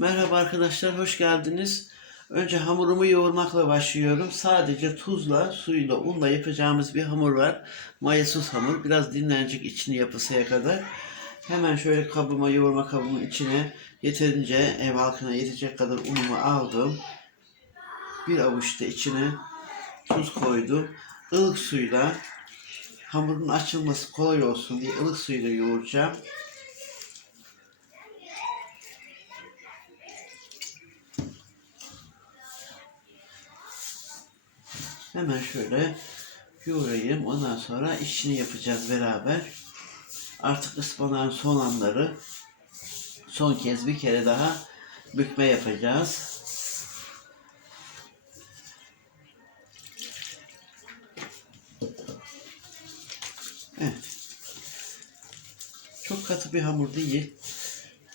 Merhaba arkadaşlar, hoş geldiniz. Önce hamurumu yoğurmakla başlıyorum. Sadece tuzla, suyla, unla yapacağımız bir hamur var. Mayasız hamur. Biraz dinlenecek içini yapısaya kadar. Hemen şöyle kabıma, yoğurma kabımın içine yeterince ev halkına yetecek kadar unumu aldım. Bir avuç da içine tuz koydum. Ilık suyla hamurun açılması kolay olsun diye ılık suyla yoğuracağım. Hemen şöyle yoğurayım. Ondan sonra işini yapacağız beraber. Artık ıspanağın son anları. Son kez bir kere daha bükme yapacağız. Evet. Çok katı bir hamur değil.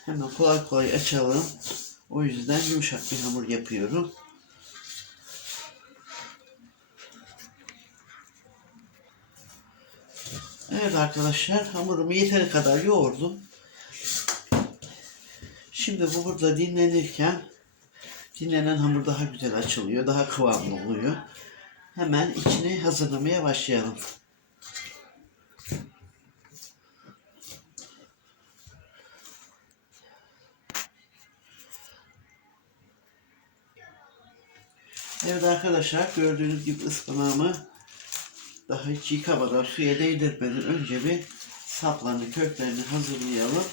Hemen kolay kolay açalım. O yüzden yumuşak bir hamur yapıyorum. Evet arkadaşlar hamurumu yeteri kadar yoğurdum. Şimdi bu burada dinlenirken dinlenen hamur daha güzel açılıyor, daha kıvamlı oluyor. Hemen içini hazırlamaya başlayalım. Evet arkadaşlar gördüğünüz gibi ıspanağımı daha hiç yıkamadan suya değdirmeden önce bir saplarını köklerini hazırlayalım.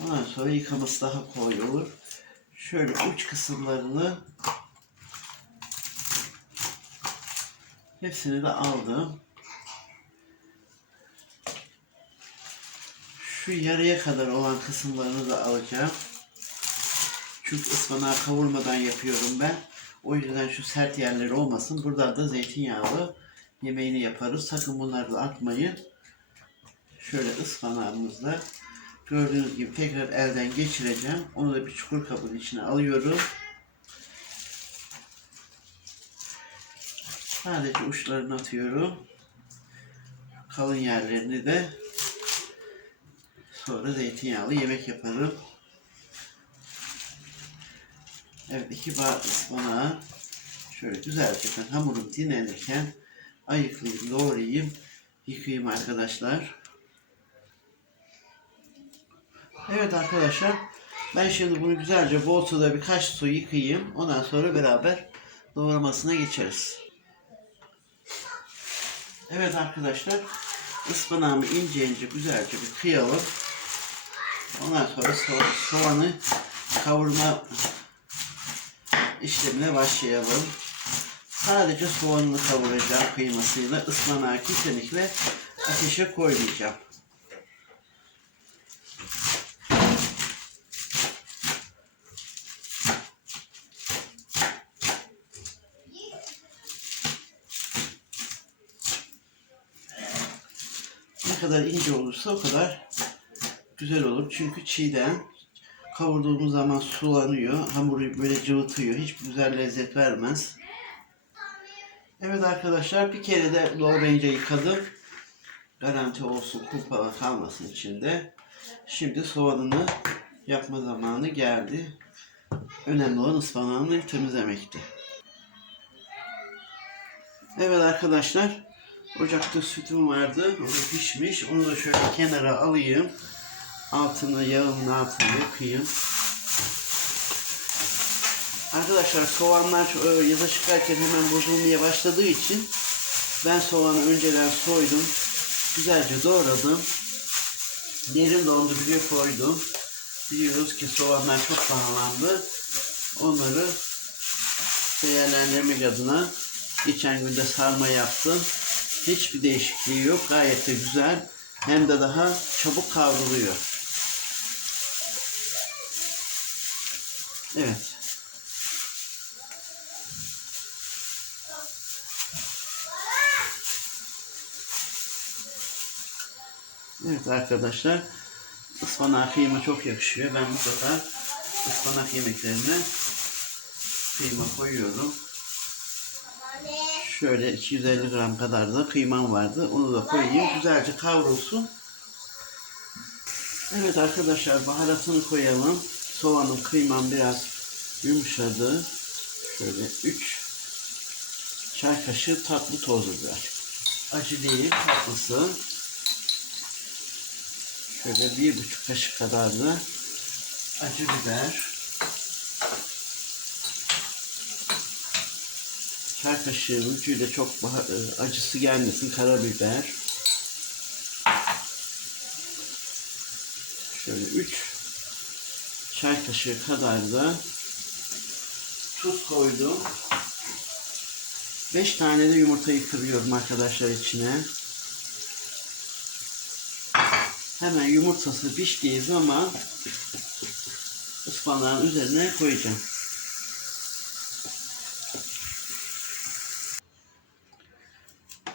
Ondan sonra yıkaması daha kolay olur. Şöyle uç kısımlarını hepsini de aldım. Şu yarıya kadar olan kısımlarını da alacağım. Çünkü ıspanağı kavurmadan yapıyorum ben. O yüzden şu sert yerleri olmasın. Burada da zeytinyağlı yemeğini yaparız. Sakın bunları da atmayın. Şöyle ıspanağımızla gördüğünüz gibi tekrar elden geçireceğim. Onu da bir çukur kabın içine alıyorum. Sadece uçlarını atıyorum. Kalın yerlerini de sonra zeytinyağlı yemek yaparım. Evet iki bar ıspanağı şöyle güzelce ben hamurum dinlenirken ayıklayayım, doğrayayım, yıkayayım arkadaşlar. Evet arkadaşlar, ben şimdi bunu güzelce bol suda birkaç su yıkayayım. Ondan sonra beraber doğramasına geçeriz. Evet arkadaşlar, ıspanağımı ince ince güzelce bir kıyalım. Ondan sonra so- soğanı kavurma işlemine başlayalım. Sadece soğanını kavuracağım kıymasıyla. Ispanağı kesinlikle ateşe koymayacağım. Ne kadar ince olursa o kadar güzel olur. Çünkü çiğden kavurduğumuz zaman sulanıyor. Hamuru böyle cıvıtıyor. Hiç güzel lezzet vermez. Evet arkadaşlar bir kere de doğrayınca yıkadım. Garanti olsun kum falan kalmasın içinde. Şimdi soğanını yapma zamanı geldi. Önemli olan ıspanağını temizlemekti. Evet arkadaşlar ocakta sütüm vardı. O da pişmiş. Onu da şöyle kenara alayım. Altını yağın altını yakayım. Arkadaşlar soğanlar e, yaza çıkarken hemen bozulmaya başladığı için ben soğanı önceden soydum. Güzelce doğradım. Derin dondurucuya koydum. Biliyoruz ki soğanlar çok pahalandı. Onları değerlendirmek adına geçen günde sarma yaptım. Hiçbir değişikliği yok. Gayet de güzel. Hem de daha çabuk kavruluyor. Evet. Evet arkadaşlar ıspanak kıyma çok yakışıyor. Ben mutlaka ıspanak yemeklerine kıyma koyuyorum. Şöyle 250 gram kadar da kıymam vardı. Onu da koyayım. Güzelce kavrulsun. Evet arkadaşlar baharatını koyalım. Soğanım, kıymam biraz yumuşadı. Şöyle 3 çay kaşığı tatlı toz biber. Acı değil, tatlısı. Şöyle bir buçuk kaşık kadar da acı biber. Çay kaşığının ucuyla çok e, acısı gelmesin. Karabiber. Şöyle 3 çay kaşığı kadar da tuz koydum. 5 tane de yumurtayı kırıyorum arkadaşlar içine. Hemen yumurtası piştiği zaman ıspanağın üzerine koyacağım.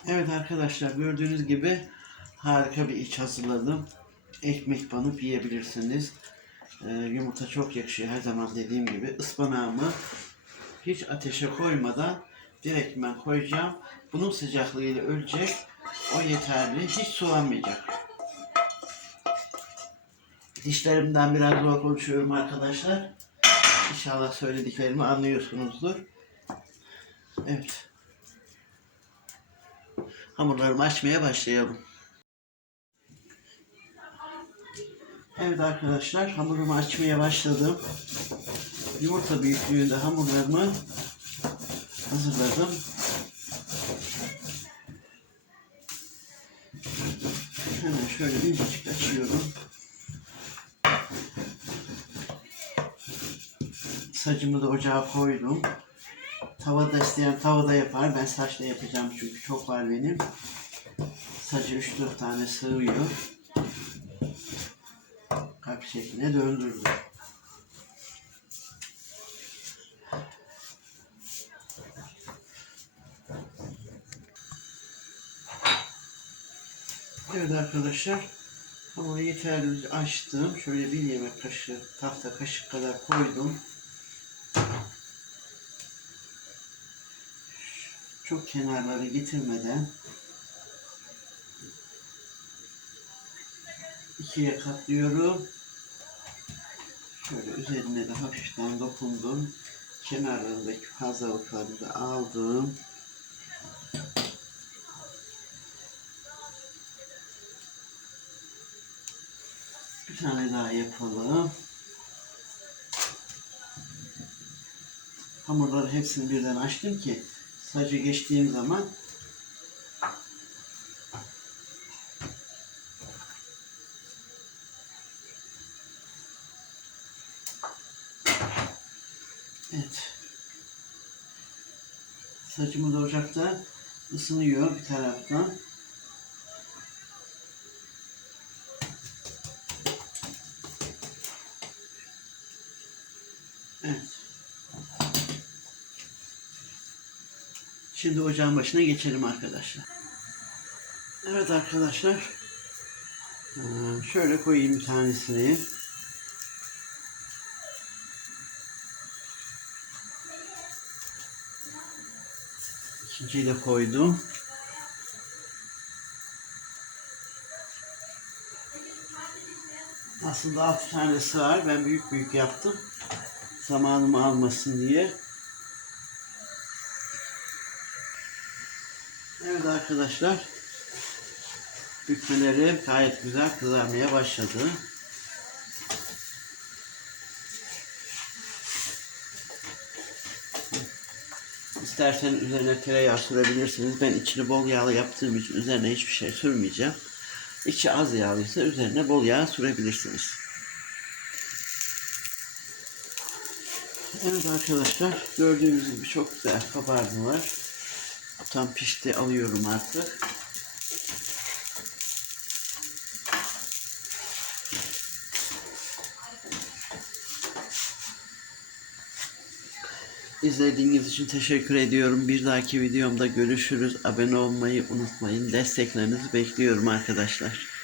Evet arkadaşlar gördüğünüz gibi harika bir iç hazırladım. Ekmek banıp yiyebilirsiniz. Ee, yumurta çok yakışıyor her zaman dediğim gibi. Ispanağımı hiç ateşe koymadan direktmen koyacağım. Bunun sıcaklığıyla ölecek. O yeterli. Hiç soğanmayacak. Dişlerimden biraz zor konuşuyorum arkadaşlar. İnşallah söylediklerimi anlıyorsunuzdur. Evet. Hamurlarımı açmaya başlayalım. Evet arkadaşlar hamurumu açmaya başladım. Yumurta büyüklüğünde hamurlarımı hazırladım. Hemen şöyle incecik açıyorum. Sacımı da ocağa koydum. Tavada isteyen tavada yapar. Ben saçla yapacağım çünkü çok var benim. Sacı 3-4 tane sığıyor. Kalp şekline döndürdüm. Evet arkadaşlar. Hamuru yeterli açtım. Şöyle bir yemek kaşığı, tahta kaşık kadar koydum. Çok kenarları getirmeden ikiye katlıyorum. Şöyle üzerine de hafiften dokundum. Kenarlarındaki fazlalıklarını da aldım. Bir tane daha yapalım. Hamurları hepsini birden açtım ki sacı geçtiğim zaman Evet. Saçımı da ocakta ısınıyor bir taraftan. Evet. Şimdi ocağın başına geçelim arkadaşlar. Evet arkadaşlar. Ee, Şöyle koyayım bir tanesini. İkinciyi de koydum. Aslında altı tane sığar. Ben büyük büyük yaptım. Zamanımı almasın diye. Evet arkadaşlar. Bükmeleri gayet güzel kızarmaya başladı. İsterseniz üzerine tereyağı sürebilirsiniz. Ben içini bol yağlı yaptığım için üzerine hiçbir şey sürmeyeceğim. İçi az yağlıysa üzerine bol yağ sürebilirsiniz. Evet arkadaşlar gördüğünüz gibi çok güzel kabardılar. Tam pişti alıyorum artık. İzlediğiniz için teşekkür ediyorum. Bir dahaki videomda görüşürüz. Abone olmayı unutmayın. Desteklerinizi bekliyorum arkadaşlar.